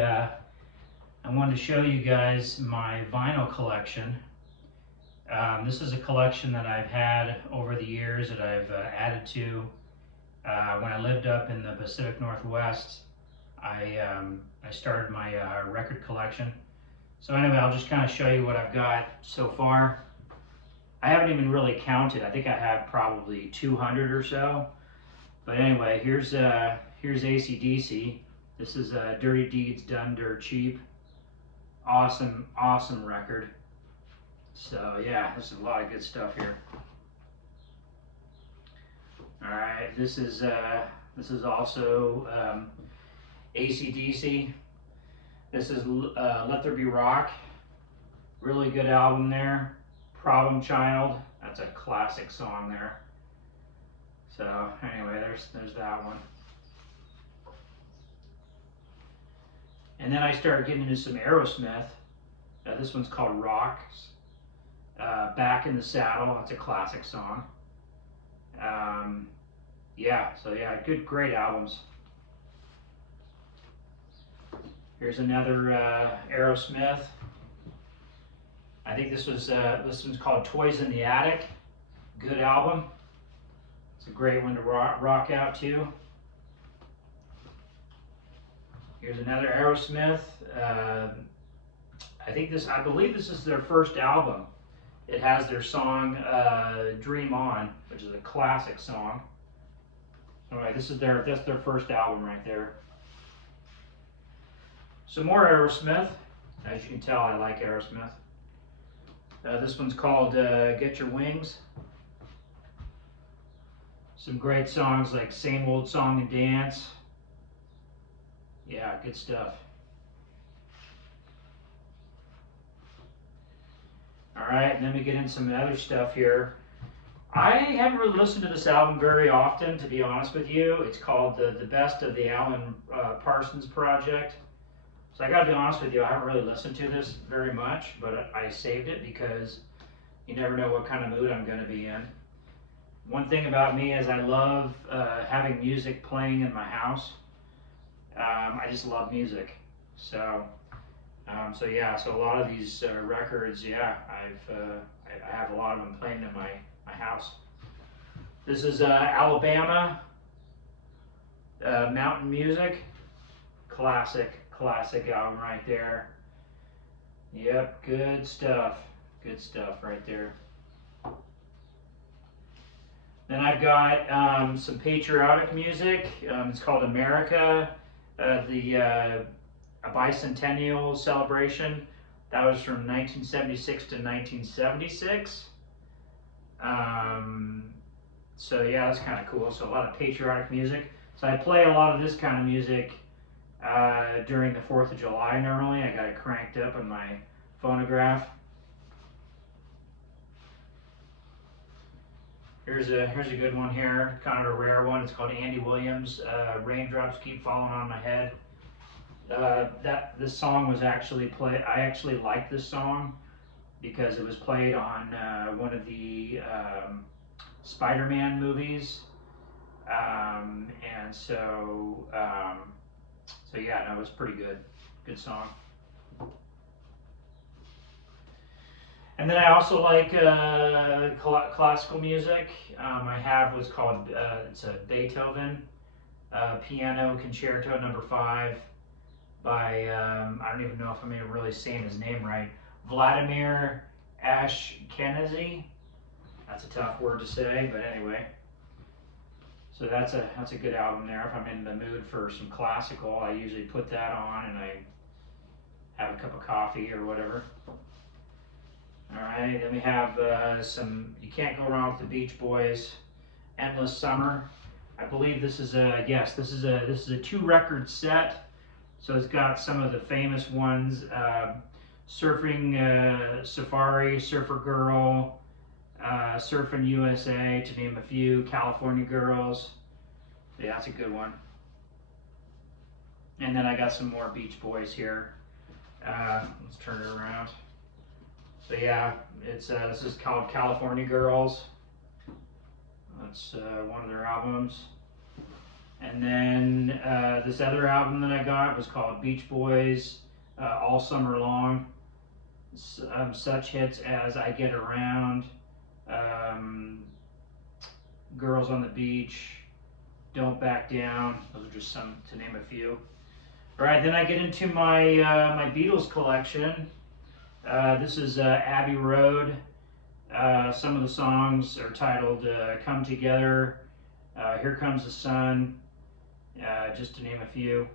I wanted to show you guys my vinyl collection. This is a collection that I've had over the years that I've added to. When I lived up in the Pacific Northwest, I started my record collection. So anyway, I'll just kind of show you what I've got so far. I haven't even really counted. I think I have probably 200 or so. But anyway, here's AC/DC. This is Dirty Deeds Done Dirt Cheap. Awesome record. So yeah, there's a lot of good stuff here. All right, this is also AC/DC. This is Let There Be Rock. Really good album there. Problem Child. That's a classic song there. So anyway, there's that one. And then I started getting into some Aerosmith. This one's called Rocks. Back in the Saddle. That's a classic song. Great albums. Here's another Aerosmith. I think this one's called Toys in the Attic. Good album. It's a great one to rock out to. Here's another Aerosmith. I believe this is their first album. It has their song "Dream On," which is a classic song. All right, that's their first album right there. Some more Aerosmith. As you can tell, I like Aerosmith. This one's called "Get Your Wings." Some great songs like "Same Old Song and Dance." Yeah, good stuff. All right, and then we get into some other stuff here. I haven't really listened to this album very often, to be honest with you. It's called the Best of the Alan Parsons Project. So I gotta be honest with you, I haven't really listened to this very much, but I saved it because you never know what kind of mood I'm gonna be in. One thing about me is I love having music playing in my house. I just love music. So a lot of these records, I have a lot of them playing in my house. This is Alabama Mountain Music. Classic album right there. Yep, good stuff right there. Then I've got some patriotic music. It's called America, a bicentennial celebration. That was from 1976 to 1976. So yeah, that's kind of cool. So a lot of patriotic music. So I play a lot of this kind of music during the 4th of July normally. I got it cranked up on my phonograph. Here's a good one here, kind of a rare one. It's called Andy Williams, Raindrops Keep Falling on My Head. This song was actually played. I actually like this song because it was played on one of the Spider-Man movies, it was pretty good song. And then I also like classical music. I have what's called it's a Beethoven Piano Concerto No. 5 by I don't even know if I'm even really saying his name right. Vladimir Ashkenazy. That's a tough word to say, but anyway. So that's a good album there. If I'm in the mood for some classical, I usually put that on and I have a cup of coffee or whatever. All right, then we have you can't go wrong with the Beach Boys, Endless Summer. I believe this is a 2-record set. So it's got some of the famous ones, Surfing Safari, Surfer Girl, Surfing USA, to name a few, California Girls. Yeah, that's a good one. And then I got some more Beach Boys here. Let's turn it around. So yeah, this is called California Girls. That's one of their albums. And then this other album that I got was called Beach Boys All Summer Long. Such hits as I Get Around, um, Girls on the Beach, Don't Back Down. Those are just some to name a few. All right, then I get into my my Beatles collection. This is Abbey Road. Some of the songs are titled Come Together, Here Comes the Sun, just to name a few.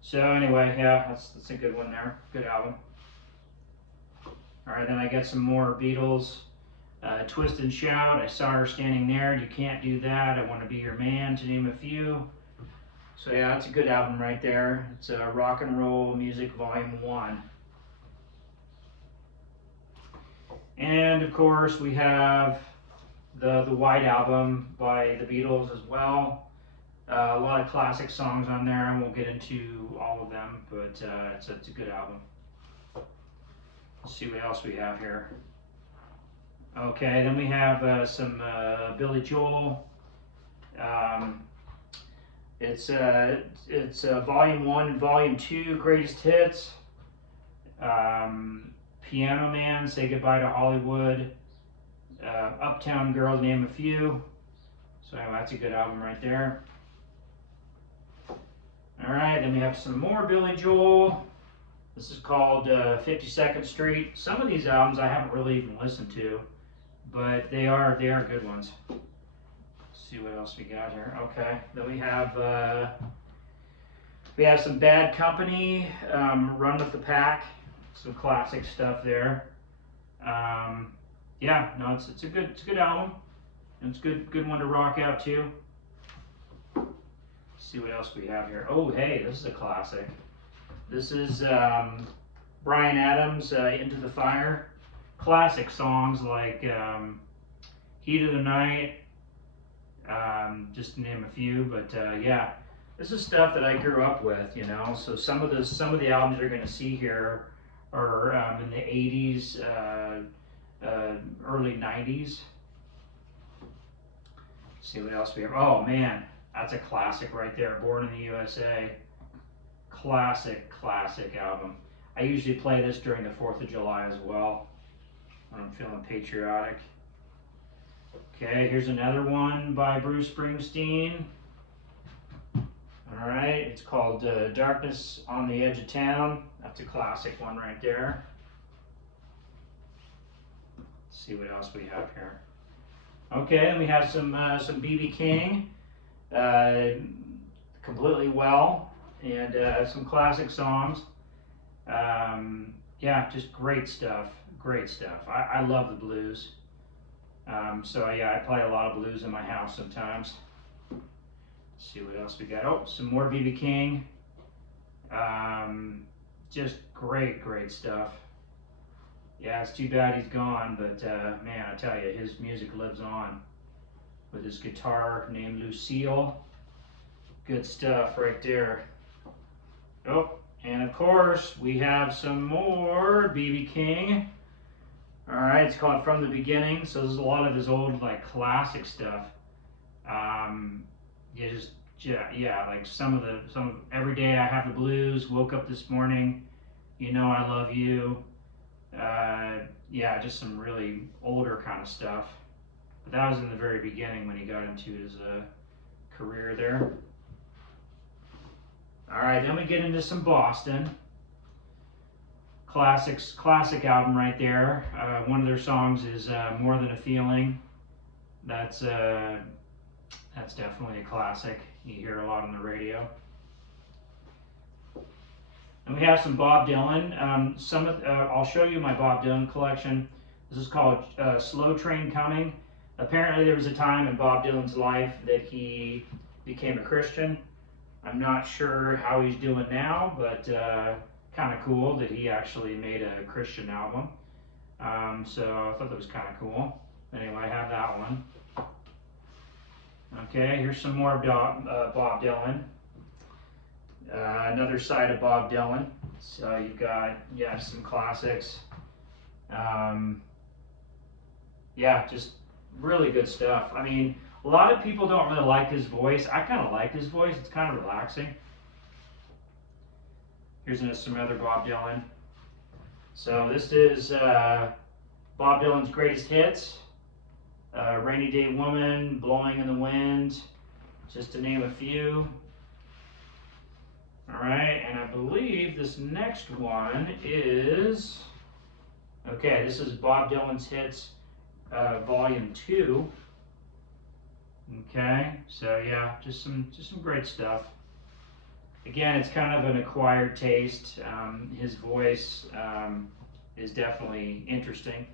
So anyway, yeah, that's a good one there. Good album. All right, then I got some more Beatles. Twist and Shout, I Saw Her Standing There, You Can't Do That, I Want to Be Your Man, to name a few. So yeah, that's a good album right there. It's Rock and Roll Music Volume 1. And of course we have the White Album by the Beatles as well. A lot of classic songs on there, and we'll get into all of them, but it's a good album. Let's see what else we have here. Okay, then we have some Billy Joel. It's Volume 1 and Volume 2, Greatest Hits. Piano Man, Say Goodbye to Hollywood. Uptown Girl, to name a few. So anyway, that's a good album right there. All right, then we have some more Billy Joel. This is called 52nd Street. Some of these albums I haven't really even listened to, but they are good ones. Let's see what else we got here. Okay, then we have some Bad Company, Run with the Pack, some classic stuff there. Yeah, no, it's a good album. And it's a good one to rock out to. Let's see what else we have here. Oh, hey, this is a classic. This is Bryan Adams, Into the Fire. Classic songs like Heat of the Night, just to name a few. But yeah, this is stuff that I grew up with, you know. So some of the albums you're going to see here are in the 80s, early 90s. Let's see what else we have. Oh man, that's a classic right there. Born in the USA. Classic album. I usually play this during the 4th of July as well, when I'm feeling patriotic. Okay, here's another one by Bruce Springsteen. All right, it's called Darkness on the Edge of Town. That's a classic one right there. Let's see what else we have here. Okay, and we have some B.B. King, Completely Well. And some classic songs. Yeah, just great stuff. I love the blues. So yeah, I play a lot of blues in my house sometimes. Let's see what else we got. Oh, some more B.B. King. Just great stuff. Yeah, it's too bad he's gone, but man, I tell you, his music lives on with his guitar named Lucille. Good stuff right there. Oh, and of course, we have some more B.B. King. All right, it's called From the Beginning. So this is a lot of his old, like, classic stuff. Yeah, like some of Every Day I Have the Blues, Woke Up This Morning, You Know I Love You. Yeah, just some really older kind of stuff. But that was in the very beginning when he got into his career there. All right, then we get into some Boston. Classic album right there. One of their songs is More Than a Feeling. That's definitely a classic. You hear a lot on the radio. And we have some Bob Dylan. I'll show you my Bob Dylan collection. This is called Slow Train Coming. Apparently there was a time in Bob Dylan's life that he became a Christian. I'm not sure how he's doing now, but kind of cool that he actually made a Christian album. So I thought that was kind of cool. Anyway, I have that one. Okay, here's some more Bob Dylan. Another side of Bob Dylan. So you've got, yeah, some classics. Yeah, just really good stuff. I mean, A lot of people don't really like his voice. I kind of like his voice. It's kind of relaxing. Here's some other Bob Dylan. So this is Bob Dylan's greatest hits. Rainy Day Woman, Blowing in the Wind, just to name a few. All right, and I believe this next one is, okay, this is Bob Dylan's Hits, Volume 2. Okay, so yeah, just some great stuff. Again, it's kind of an acquired taste. His voice is definitely interesting.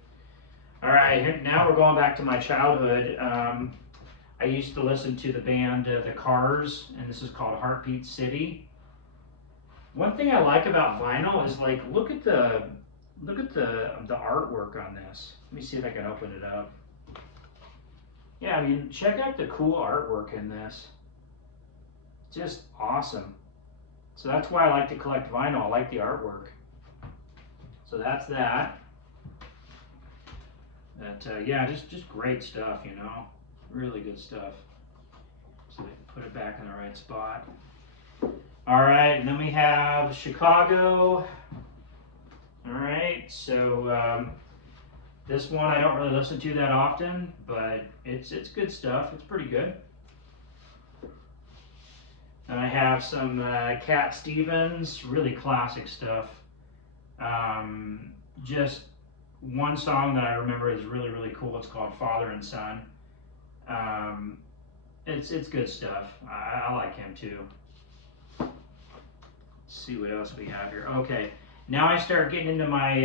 All right, now we're going back to my childhood. I used to listen to the band The Cars, and this is called Heartbeat City. One thing I like about vinyl is like look at the artwork on this. Let me see if I can open it up. Yeah, I mean, check out the cool artwork in this. Just awesome. So that's why I like to collect vinyl. I like the artwork. So that's that. Yeah, just great stuff, you know. Really good stuff. So we can put it back in the right spot. All right, and then we have Chicago. All right, so this one I don't really listen to that often, but it's good stuff. It's pretty good. And I have some Cat Stevens, really classic stuff. Just one song that I remember is really cool. It's called Father and Son. It's good stuff. I like him too. Let's see what else we have here. Okay, now I start getting into my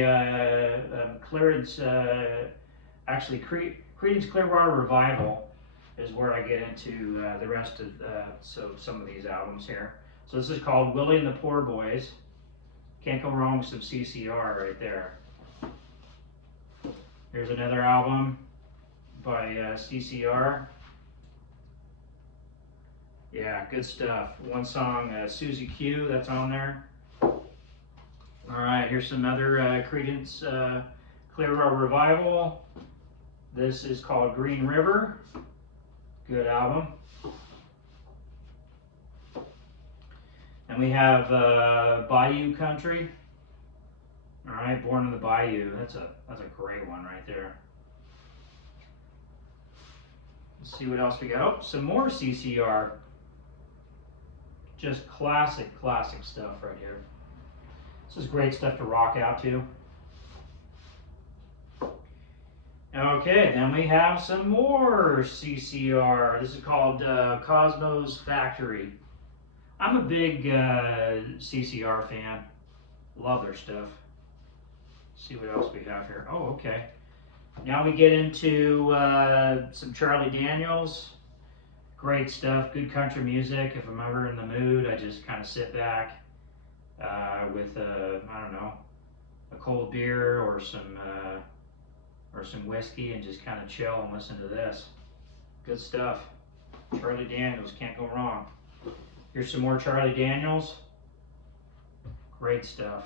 Creedence Clearwater Revival is where I get into the rest of some of these albums here. So this is called Willie and the Poor Boys. Can't go wrong with some CCR right there. Here's another album by CCR. Yeah, good stuff. One song, Susie Q, that's on there. All right, here's some other Creedence Clearwater Revival. This is called Green River. Good album. And we have Bayou Country. All right, Born in the Bayou. That's a great one right there. Let's see what else we got. Oh, some more CCR. Just classic stuff right here. This is great stuff to rock out to. Okay, then we have some more CCR. This is called Cosmo's Factory. I'm a big CCR fan. Love their stuff. Let's see what else we have here. Oh, okay. Now we get into some Charlie Daniels. Great stuff. Good country music. If I'm ever in the mood, I just kind of sit back with I don't know, a cold beer or some whiskey and just kind of chill and listen to this. Good stuff. Charlie Daniels, can't go wrong. Here's some more Charlie Daniels. Great stuff.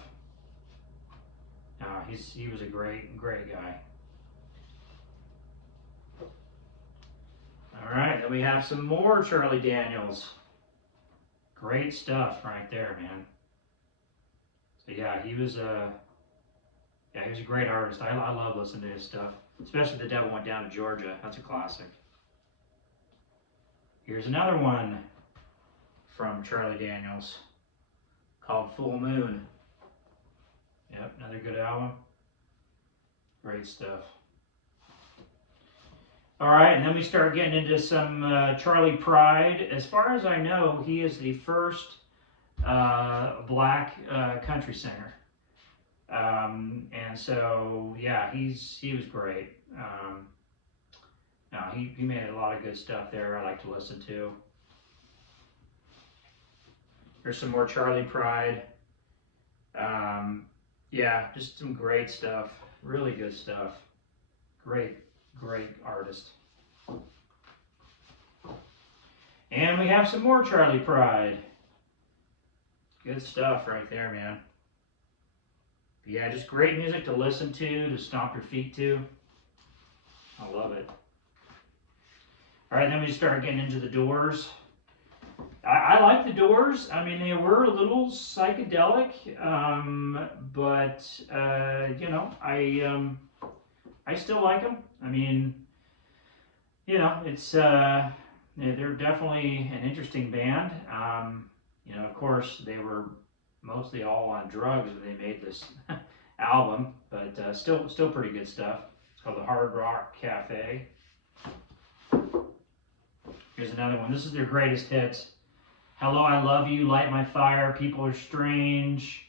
He was a great guy. All right, then we have some more Charlie Daniels. Great stuff right there, man. So yeah, he was a great artist. I love listening to his stuff, especially The Devil Went Down to Georgia. That's a classic. Here's another one from Charlie Daniels called Full Moon. Yep, another good album. Great stuff. All right, and then we start getting into some Charlie Pride. As far as I know, he is the first black country singer. And so, yeah, he was great. No, he made a lot of good stuff there I like to listen to. Here's some more Charlie Pride. Yeah, just some great stuff. Really good stuff. Great artist. And we have some more Charlie Pride. Good stuff right there, man. But yeah, just great music to listen to stomp your feet to. I love it. All right, then we start getting into the Doors. I like the Doors. I mean, they were a little psychedelic, but you know, I still like them. I mean, you know, it's they're definitely an interesting band. You know, of course, they were mostly all on drugs when they made this album, but still pretty good stuff. It's called the Hard Rock Cafe. Here's another one. This is their greatest hits. Hello, I Love You, Light My Fire, People Are Strange,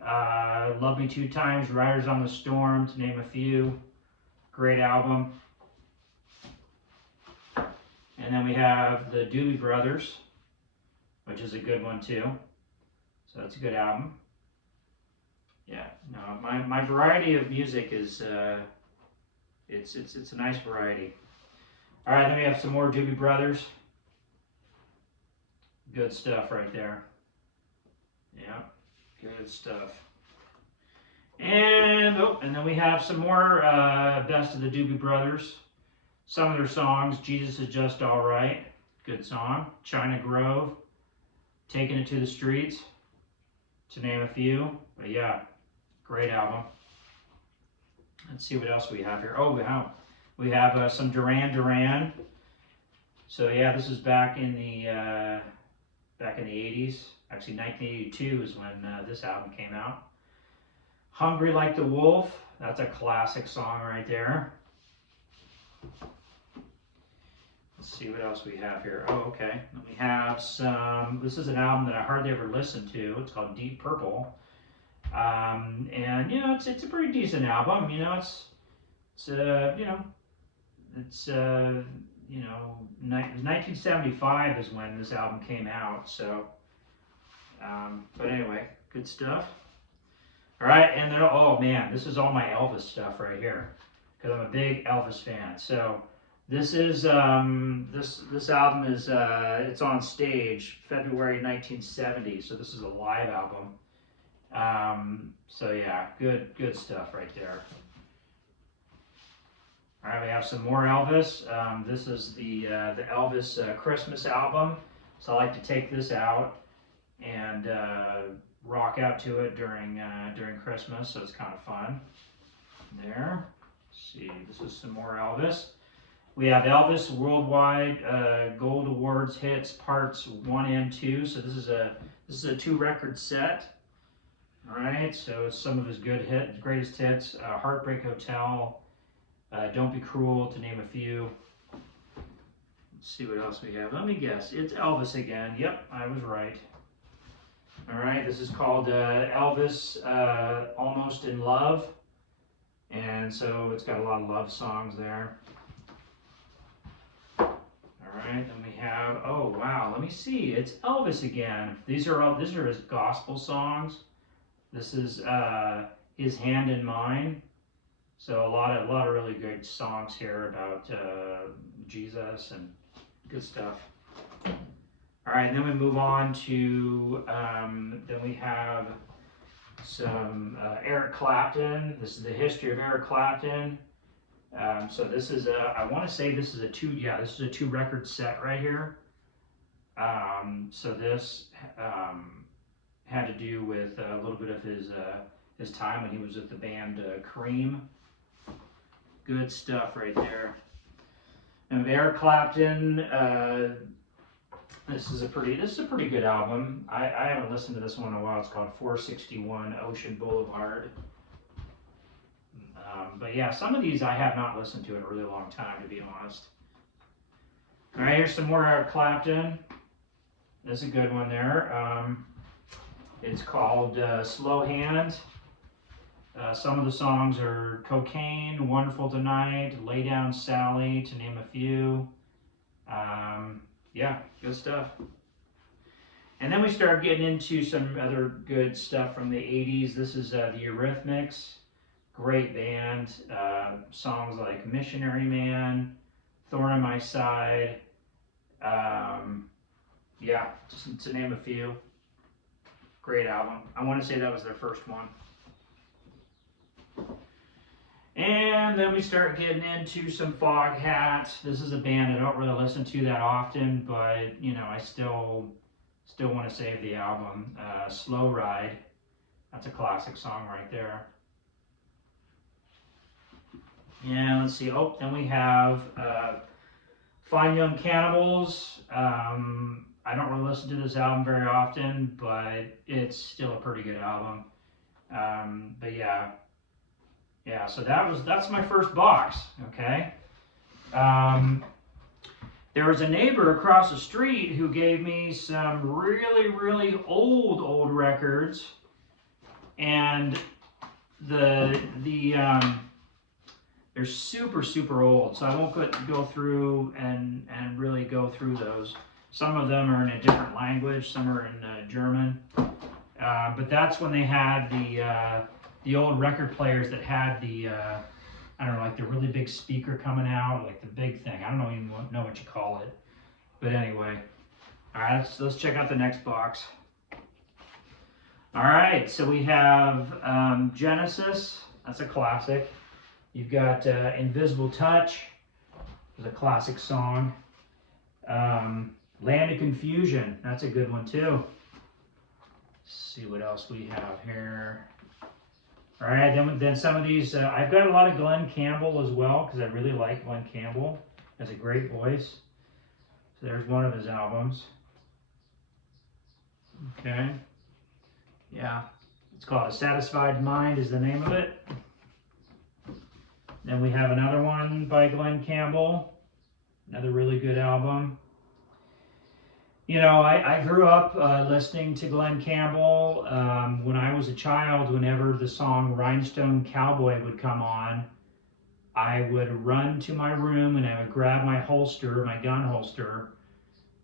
Love Me Two Times, Riders on the Storm, to name a few. Great album. And then we have the Doobie Brothers, which is a good one too. So that's a good album. Yeah, no, my variety of music is it's a nice variety. All right, then we have some more Doobie Brothers. Good stuff right there. Yeah, good stuff. And then we have some more Best of the Doobie Brothers. Some of their songs: Jesus Is Just Alright, good song. China Grove, Taking It to the Streets, to name a few. But yeah, great album. Let's see what else we have here. Oh, we have some Duran Duran. So yeah, this is back in the 80s. Actually, 1982 is when this album came out. Hungry Like the Wolf. That's a classic song right there. Let's see what else we have here. Oh, okay. We have some. This is an album that I hardly ever listened to. It's called Deep Purple. And you know, it's a pretty decent album. You know, it's 1975 is when this album came out. So, but anyway, good stuff. All right, and then oh man, this is all my Elvis stuff right here, because I'm a big Elvis fan. So this is this album is it's on stage February 1970. So this is a live album. So yeah, good stuff right there. All right, we have some more Elvis. This is the Elvis Christmas album. So I like to take this out and rock out to it during Christmas. So it's kind of fun. There. Let's see, this is some more Elvis. We have Elvis Worldwide Gold Awards Hits Parts 1 and 2. So this is a 2-record set. All right, so it's some of his greatest hits. Heartbreak Hotel, Don't Be Cruel, to name a few. Let's see what else we have. Let me guess. It's Elvis again. Yep, I was right. All right, this is called Elvis Almost in Love. And so it's got a lot of love songs there. All right, then we have, oh wow, let me see. It's Elvis again. These are his gospel songs. This is His Hand in Mine. So a lot of really good songs here about Jesus and good stuff. All right, and then we move on to then we have some Eric Clapton. This is the history of Eric Clapton. So this is I want to say this is a 2-record set right here. So this had to do with a little bit of his time when he was with the band Cream. Good stuff right there. And with Eric Clapton, this is a pretty good album. I haven't listened to this one in a while. It's called 461 Ocean Boulevard. But yeah, some of these I have not listened to in a really long time, to be honest. All right, here's some more Eric Clapton. This is a good one there. It's called Slow Hand. Some of the songs are Cocaine, Wonderful Tonight, Lay Down Sally, to name a few. Yeah, good stuff. And then we start getting into some other good stuff from the 80s. This is the Eurythmics. Great band. Songs like Missionary Man, Thorn on My Side. Yeah, just to name a few. Great album. I want to say that was their first one. And And then we start getting into some Foghat. This is a band I don't really listen to that often, but you know, I still want to save the album. Slow Ride. That's a classic song right there. And let's see. Oh, then we have Fine Young Cannibals. I don't really listen to this album very often, but it's still a pretty good album. But yeah, so that's my first box. Okay. There was a neighbor across the street who gave me some really old records, and they're super old, so I won't go through and really go through those. Some of them are in a different language, some are in German, but that's when they had the old record players that had the I don't know, like the really big speaker coming out, like the big thing. I don't even know what you call it, but anyway. All right, let's check out the next box. All right, so we have Genesis. That's a classic. You've got Invisible Touch. It's a classic song. Land of Confusion. That's a good one too. Let's see what else we have here. All right, then some of these. I've got a lot of Glen Campbell as well because I really like Glen Campbell. He has a great voice. So there's one of his albums. Okay. Yeah, it's called A Satisfied Mind is the name of it. Then we have another one by Glen Campbell, another really good album. You know, I grew up listening to Glen Campbell. When I was a child, whenever the song Rhinestone Cowboy would come on, I would run to my room and I would grab my holster, my gun holster,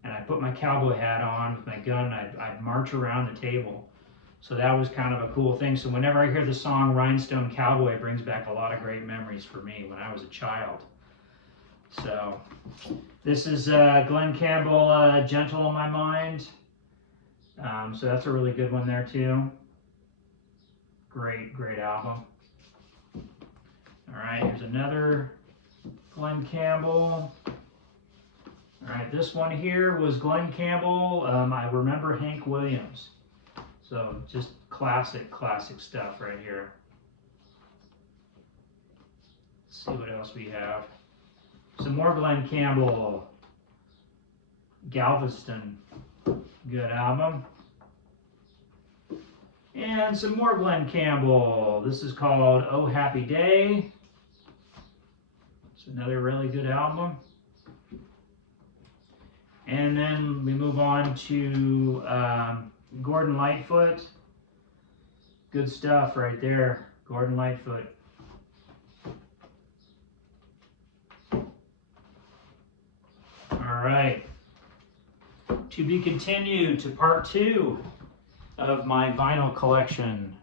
and I'd put my cowboy hat on with my gun and I'd march around the table. So that was kind of a cool thing. So whenever I hear the song Rhinestone Cowboy, it brings back a lot of great memories for me when I was a child. So this is Glen Campbell, Gentle on My Mind. So that's a really good one there too. Great album. All right, here's another Glen Campbell. All right, this one here was Glen Campbell. I Remember Hank Williams. So just classic stuff right here. Let's see what else we have. Some more Glen Campbell. Galveston. Good album. And some more Glen Campbell. This is called Oh Happy Day. It's another really good album. And then we move on to Gordon Lightfoot. Good stuff right there. Gordon Lightfoot. All right. To be continued to part 2 of my vinyl collection.